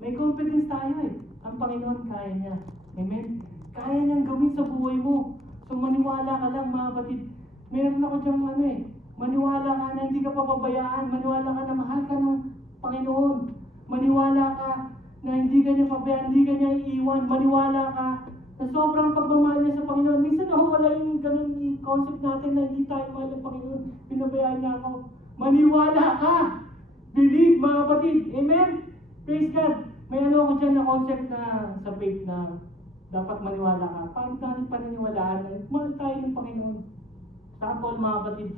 May confidence tayo eh. Ang Panginoon kaya niya. Amen? Kaya niyang gawin sa buhay mo. So maniwala ka lang mga kapatid. Meron ako diyang maniwala ka na hindi ka papabayaan. Maniwala ka na mahal ka ng Panginoon. Maniwala ka na hindi ka niya pabayaan, hindi ka niya iiwan. Maniwala ka na sobrang pagmamahal niya sa Panginoon. Minsan wala yung ganun concept natin na hindi tayo mahal ng Panginoon. Pinabayaan niya ako. Maniwala ka! Believe mga kapatid. Amen? Praise God. May ako dyan na concept na sa faith na dapat maniwala ka. Paano natin paniniwalaan na mahal tayo ng Panginoon? Sample mga kapatid.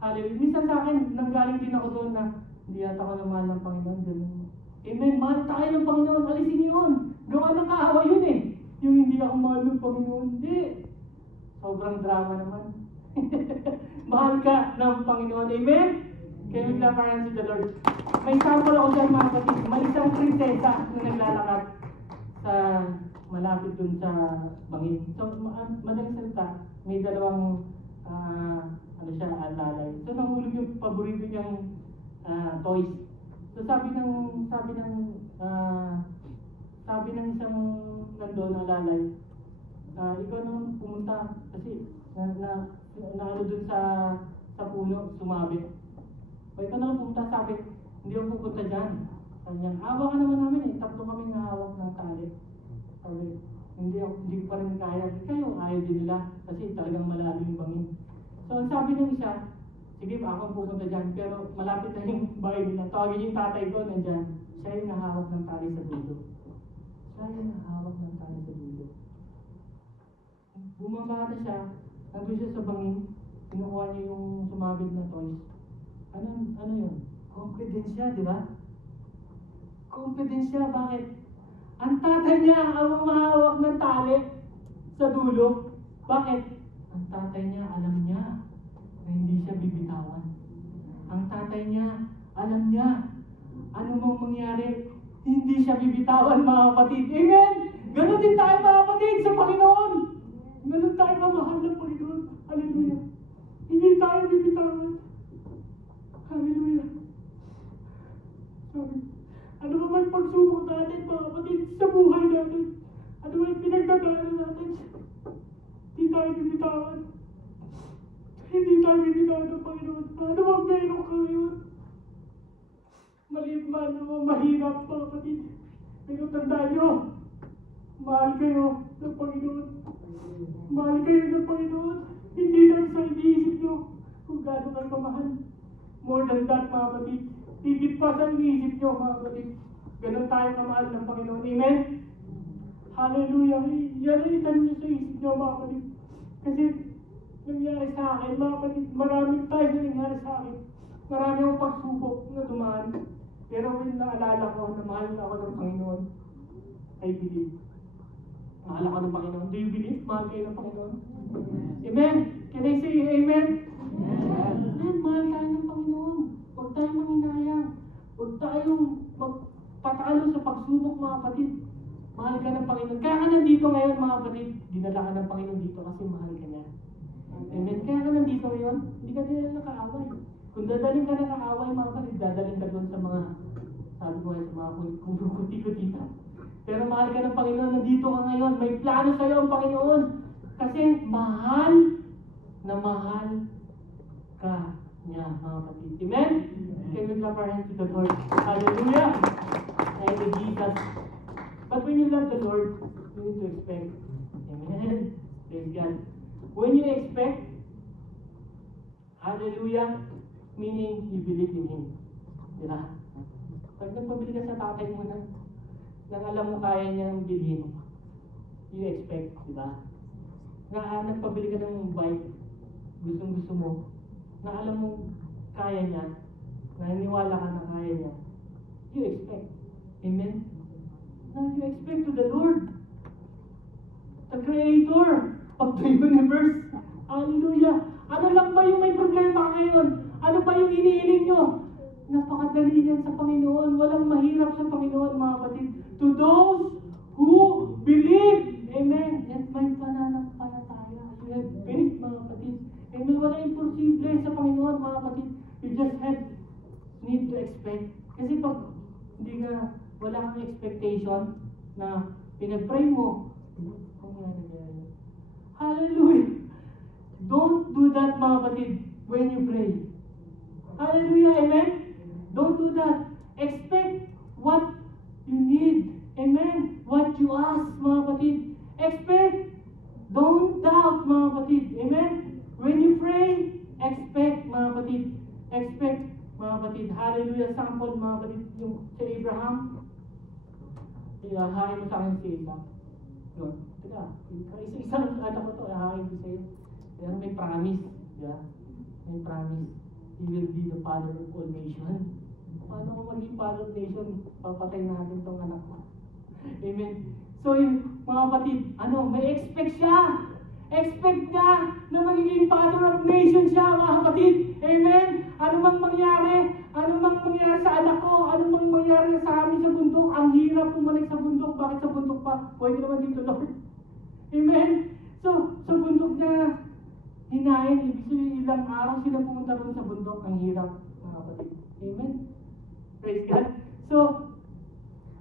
Hallelujah. Minsan sa akin, nanggaling din ako doon na hindi yata ako na mahal ng Panginoon. Ganun. Amen. Mahal tayo ng Panginoon. Alisin niyo yun. Gawa ng kaawa yun eh. Yung hindi ako mahal ng Panginoon. Hindi. Sobrang drama naman. Mahal ka ng Panginoon. Amen? Kaya we clap our hands to the Lord. May sample ako dyan mga kapatid. May isang prinsesa na naglalakad sa malapit dun sa bangin. So, madaling salita, may dalawang alalay. So, nahulog yung paborito niyang toys. So, sabi ng isang nandun na alalay, ikaw nang pumunta kasi naano dun sa puno, sumabi. O ikaw na lang pumunta, sabi, hindi ako pupunta dyan. Sabi niya, hawa ka naman namin eh, tatlo kami nahawak ng tali. Sabi, hindi ko pa rin kaya. Kayo, ayaw din nila kasi talagang malalim yung bangin. So, ang sabi ng isa, sige pa akong pupunta dyan, pero malapit na yung bahay nila. Tawagin yung tatay ko, nandyan. Siya yung nahawak ng tali sa dulo. Bumaba na siya, nandun siya sa bangin, kinukuha niya yung sumabit na toys. Ano yun? Confidence siya, di ba? Confidence siya, bakit? Ang tatay niya ang mahawak ng tali sa dulo. Bakit? Ang tatay niya, alam niya na hindi siya bibitawan. Ang tatay niya, alam niya, ano mang mangyari, hindi siya bibitawan mga kapatid. Amen! Ganon din tayo mga kapatid sa Panginoon. Ganon tayo kamahal ng Panginoon. Hallelujah. Hindi tayo bibitawan. Hallelujah. Sorry. Ano ba may pagsubok natin mga kapatid sa buhay natin? Ano ba yung pinagdadaanan natin? Hindi tayo bibitawan. Hindi tayo bibitawan ng Panginoon. Ano ba meron ka ngayon? Maliit man o mahirap mga kapatid. Pero tandaan nyo, mahal kayo ng Panginoon. Mahal kayo ng Panginoon. Hindi lang sa iniisip nyo kung gaano kayo kamahal. More than that mga kapatid. Higit pa sa iniisip nyo mga kapatid. Ganon tayo kamahal ng Panginoon. Amen? Hallelujah. Yan ay itan nyo sa isip nyo mga kapatid. Kasi nangyari sa akin mga kapatid. Maraming tayo na nangyari sa akin. Marami akong pagsubok na dumaan. Pero when naalala ko na mahal na ako ng Panginoon, I believe. Mahal ako ng Panginoon. Do you believe? Mahal kayo ng Panginoon? Amen? Can I say amen? Amen. Mahal tayo ng Panginoon. Huwag tayong manghinayang. Huwag tayong magpatalo sa pagsubok mga kapatid. Mahal ka ng Panginoon. Kaya ka nandito ngayon mga kapatid. Dinala ka ng Panginoon dito kasi mahal ka niya. Amen. Kaya ka nandito ngayon. Hindi ka din nakaaway. Kung dadaling ka na kaaway mga kapatid, dadaling ka doon sa mga, sabi ko sa mga kuti-kutita. Pero mahal ka ng Panginoon, nandito ka ngayon. May plano sa iyo ang Panginoon. Kasi mahal na mahal ka niya mga kapatid. Amen? Can we clap our hands to the Lord? Hallelujah! Thank you, Jesus. But when you love the Lord, you need to expect. Amen? Praise God. When you expect, hallelujah, meaning you believe in Him. Diba? Pag nagpabili ka sa tatay mo na, nang alam mo kaya niyang bilhin, you expect, diba? Nagpabili ka ng bike, gustong-gusto mo, na alam mo kaya niya, naniniwala ka na kaya niya, you expect. Amen? Now you expect to the Lord, the Creator of the universe. Hallelujah! Ano lang ba yung may problema ngayon? Ano ba yung iniiling nyo? Napakadali yan sa Panginoon. Walang mahirap sa Panginoon, mga kapatid. To those who believe. Amen. At may pananampalataya. You have faith, mga kapatid. Amen. Walang imposible sa Panginoon, mga kapatid. You just need to expect. Kasi pag hindi ka wala kang expectation na pinag-pray mo. Hallelujah! Don't do that, mga kapatid, when you pray. Hallelujah, amen? Don't do that. Expect what you need. Amen? What you ask, mga kapatid. Expect. Don't doubt, mga kapatid. Amen? When you pray, expect, mga kapatid. Expect, mga kapatid. Hallelujah. Sample, mga kapatid, yung si Abraham. Hahain mo sa akin si Isaac. Yun. Teka, isa-isang anak ko to, hahain ko sa'yo. Pero may promise. Yeah? May promise. He will be the father of all nations. Paano ko maging father of nation? Papatay natin tong anak ko. Amen. So yun, mga kapatid, may expect siya. Expect niya na magiging father of nation siya, mga kapatid. Amen. Ano mang mangyari sa anak ko, ano mang mangyari sa amin sa bundok, ang hirap bumalik sa bundok. Bakit sa bundok pa? Pwede naman dito, Lord. Amen. So, sa bundok niya, hinahin, ibig sabihin ilang araw sila pumunta ron sa bundok, ang hirap, mga kapatid. Amen. Praise God. So,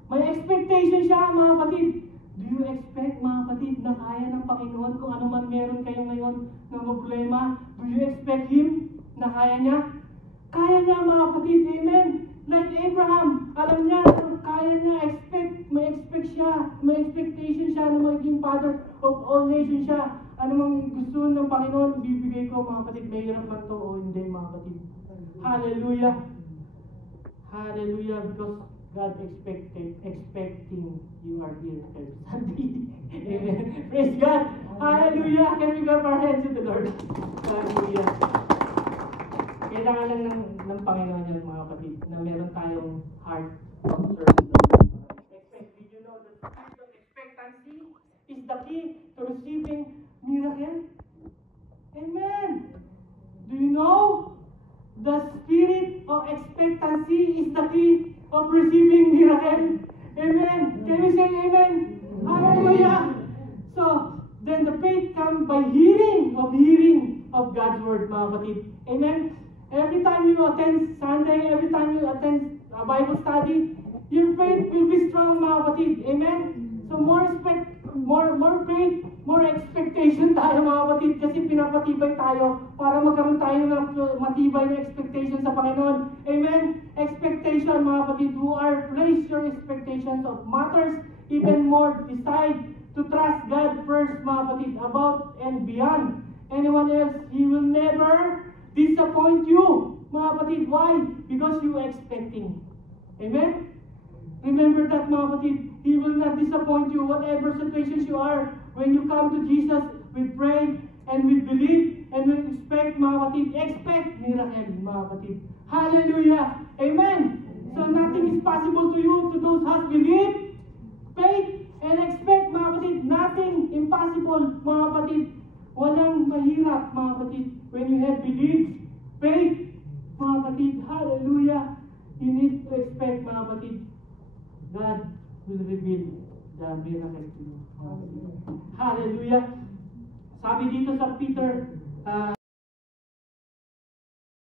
may expectation siya, mga kapatid. Do you expect, mga kapatid, na kaya ng Panginoon kung ano man meron kayo ngayon ng problema? Do you expect Him na kaya niya? Kaya niya, mga kapatid. Amen. Like Abraham, alam niya na kaya niya, may expect siya, may expectation siya na maging father of all nations siya. Ano mang gusto ng Panginoon, ibibigay ko, mga kapatid, may hirap man to o hindi, mga kapatid. Hallelujah. Hallelujah, because God expecting you are here every Sunday. Amen. Praise God. Hallelujah. Can we clap our hands to the Lord? Hallelujah. Kailangan lang ng Panginoon yan, mga kapatid, na meron tayong heart of service. Did you know that the spirit of expectancy is the key to receiving miracle? Amen. Do you know? The spirit of expectancy is the key of receiving miracle. Amen. Can we say amen? Hallelujah. So, then the faith comes by hearing of God's word, mga kapatid. Amen. Every time you attend Sunday, every time you attend a Bible study, your faith will be strong, mga kapatid. Amen. So more faith, more expectation tayo, mga kapatid, kasi pinapatibay tayo para magkaroon tayo ng matibay na expectation sa Panginoon. Amen? Expectation, mga kapatid, who are place your expectations of matters even more. Decide to trust God first, mga kapatid, about and beyond anyone else. He will never disappoint you, mga kapatid. Why? Because you are expecting. Amen? Remember that, mga kapatid. He will not disappoint you, whatever situations you are. When you come to Jesus, we pray and we believe and we expect, mga kapatid. Expect miracle, mga kapatid. Hallelujah! Amen! So nothing is possible to you, to those who believe, faith, and expect, mga kapatid. Nothing impossible, mga kapatid. Walang mahirap, mga kapatid. When you have belief, faith, mga kapatid. Hallelujah! You need to expect, mga kapatid. God will reveal the miracle to you. Hallelujah. Sabi dito sa Peter